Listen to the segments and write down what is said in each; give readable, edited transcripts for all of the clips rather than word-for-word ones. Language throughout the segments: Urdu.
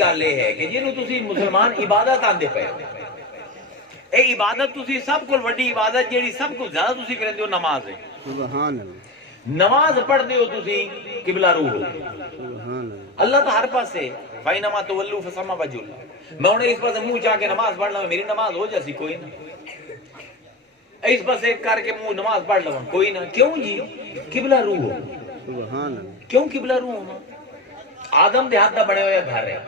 گل یہ ہے کہ جنہوں تسی مسلمان عبادت آندے پے اے عبادت تسی سب کو وڈی عبادت جیڑی سب کو زیادہ تسی کرندے ہو نماز ہے. سبحان اللہ. نماز پڑھدے ہو تسی قبلہ روح ہو. سبحان اللہ. اللہ تو ہر پاسے فینما تولوا فثم وجہ اللہ. میں انہیں اس پاسے منہ چاہ کے نماز پڑھ لوں میری نماز ہو جاسی کوئی نہ. اس پاسے کر کے منہ نماز پڑھ لوں کوئی نہ. کیوں جی قبلہ روح ہو. سبحان اللہ. کیوں قبلہ روح ہونا؟ آدم دے ہاتھ دا بنے ہوئے گھر ہے.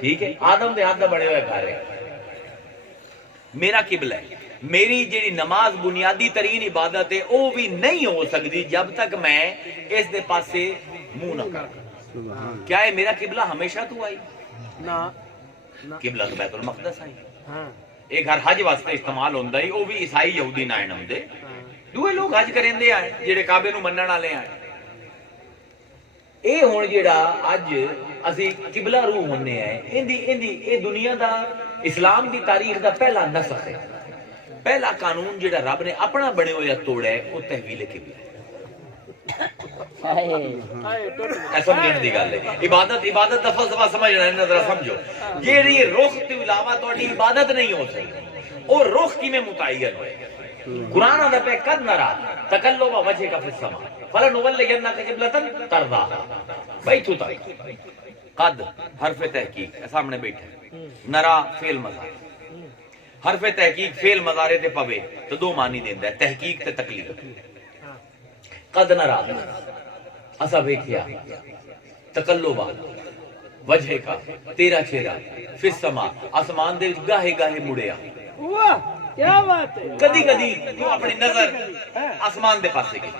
ٹھیک ہے آدم دے ہاتھ دا بنے ہوئے گھر ہے. میرا قبلہ ہے. میری جیڑی نماز بنیادی ترین عبادت ہے وہ بھی نہیں ہو سکتی جب تک میں اس دے پاسے منہ نہ کروں. کیا ہے میرا قبلہ ہمیشہ تو آئی قبلہ تو بیت المقدس آئی. ایک گھر حج واسطے استعمال ہوندا ہے وہ بھی عیسائی یہودی نہ نم دے دوے لوگ حج کریندے آئے جڑے کعبے نو منن والے آئے. اے ہن جیڑا اج اسی قبلہ روح ہونے ہیں اے دنیا دا اسلام دی تاریخ دا پہلا نسخ ہے. پہلا قانون جیڑا رب نے اپنا بنے ہویا توڑا ہے وہ تحویل قبلہ ہے. ایسا سمجھن دی گل ہے. عبادت دا فلسفہ سمجھنا ہے ذرا سمجھو. جیڑی رخ تو علاوہ تہاڈی عبادت نہیں ہو سکتی او رخ کیویں متعین ہوئے. قرآن آدھا پہ قد نرا تقلب وجهك في السماء فلنولینک قبلۃ ترضاها. بیٹھو تا قد حرف تحقیق سامنے بیٹھے نرا فعل مضارع. حرف تحقیق فعل مضارع تے پوے تو دو معنی دیندا ہے تحقیق تے تقلید. قد نرا اسا ویکھیا تقلب وجهك تیرا چہرہ فی السماء آسمان دے گاہے گاہے مڑیا. واہ کیا بات ہے. کدی کدی تو اپنی نظر آسمان دے پاسے کی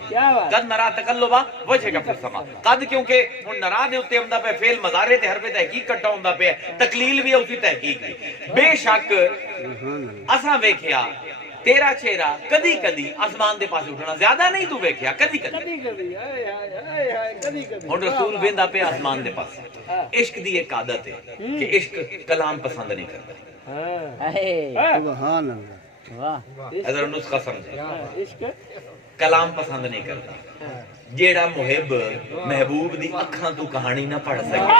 قد نرا تقلب وجهك فی السماء. قد کیونکہ ہن نرا دے اوتے ہوندا پے فعل مضارع تے حرف تحقیق کٹا ہوندا پے تقلیل بھی اسی تحقیق بھی. بے شک اساں ویکھیا تیرا چہرہ کدی کدی آسمان دے پاسے اٹھنا زیادہ نہیں تو ویکھیا کدی کدی. ہن رسول ویندا پے آسمان دے پاسے. عشق دی ایک عادت ہے کہ عشق کلام پسند نہیں کرتا. سبحان اللہ. اگر نسخہ سمجھے کلام پسند نہیں کرتا. جیڑا محب محبوب دی اکھاں تو کہانی نہ پڑھ سکے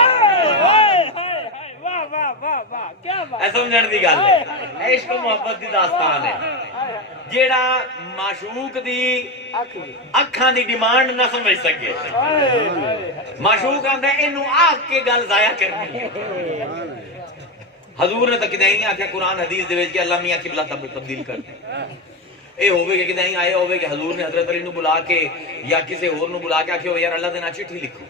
ایسا سمجھن دی گل ہے. عشق و محبت دی داستان ہے. جیڑا معشوق دی اکھاں دی ڈیمانڈ نہ سمجھ سکے معشوق آندا ہے اینو آکھ کے گل ضائع کرنی ہے. حضور نے تو کدیں آخیا قرآن حدیث دے وچ کہ اللہ میاں قبلہ تبدیل کر دے. اے ہوے کہ کدیں آئے ہوے کہ حضور نے حضرت علی نو بلا کے یا کسی اور نو بلا کے آکھیا یار اللہ دے نا چٹھی لکھو.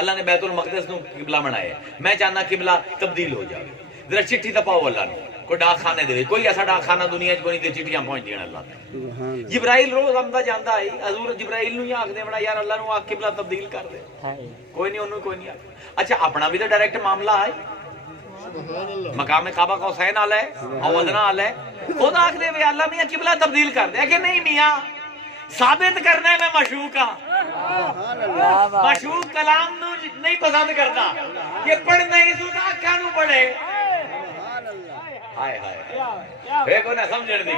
اللہ نے بیت المقدس نو قبلہ بنایا میں چاہنا قبلہ تبدیل ہو جائے ذرا چٹھی تے پاؤ اللہ نو. کوئی ڈاک خانے دے کوئی ایسا ڈاک خانہ دنیا وچ کوئی نہیں تے چٹھیاں پہنچ دینا اللہ تے. جبرائیل روز آندا جاندا ہے حضور جبرائیل نو ہی آکھدے بڑا یار اللہ نو آکھ قبلہ تبدیل کر دے. کوئی نہیں انہوں کوئی نہیں. اچھا اپنا بھی تو ڈائریکٹ معاملہ ہے مقام کعبہ قوسین آلہ ہے او ادنا آلہ ہے. خود آکھ دے اللہ میاں قبلہ تبدیل کر دے کہ نہیں میاں ثابت کرنا ہے میں مشوق ہاں. مشوق کلام نو نہیں پسند کرتا یہ پڑھنا ہی سو آنکھاں نو پڑھے. ہائے ہائے دیکھو نا سمجھن دی.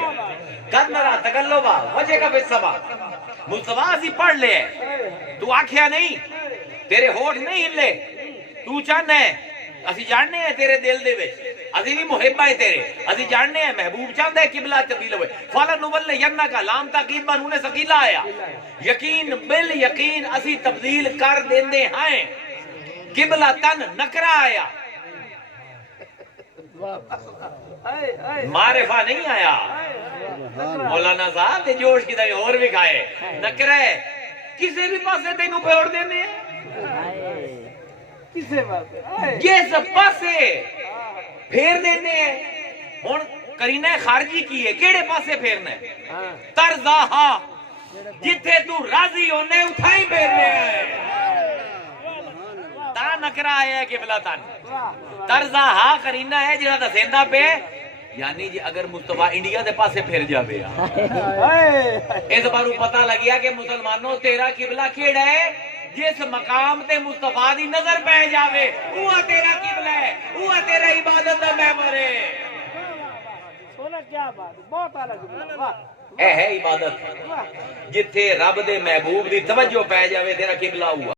قد نرا تقلب وجهك فی السماء. مصطفیٰ اسی پڑھ لے تو آکھیا نہیں تیرے ہونٹ نہیں ہلے تو چاہنا ہے اسی جاننے ہیں تیرے دل دے وچ اسی بھی محب ہے تیرے اسی جاننے ہیں محبوب چاہتا ہے قبلہ تبدیل ہوئے. فَلَنُوَلِّيَنَّكَ لام تاکید بنونے ثقیلہ آیا. یقین بال یقین اسی تبدیل کر دیندے ہیں. قبلہ تن نکرہ آیا معرفہ نہیں آیا. مولانا صاحب تے جوش کی دائی اور بھی کھائے نکرہ ہے کسے بھی پاسے تینوں پہ اور دینے ہیں جس پاسے پھیر دینے ہیں. ہون کرینہ خارجی کی ہے کیڑے پاسے پھیرنا ہے ترضاہا جتھے تو راضی ہونے اٹھائی پھیرنے ہیں. تا نکرہ آیا ہے قبلہ تن ترضاہا کرینہ ہے جنہا دسیندہ پہ یعنی جی اگر مصطفیٰ انڈیا دے پاسے پھر جاوے اس بارو پتہ لگیا کہ مسلمانوں تیرا قبلہ کیڑا ہے جس مقام تے مصطفیٰ دی نظر پہ جاوے وہ تیرا قبلہ ہے وہ تیرا عبادت دا محور ہے. سونا کیا بات بہت الگ اے ہے عبادت جتھے رب دے محبوب دی توجہ پہ جاوے تیرا قبلہ ہوا.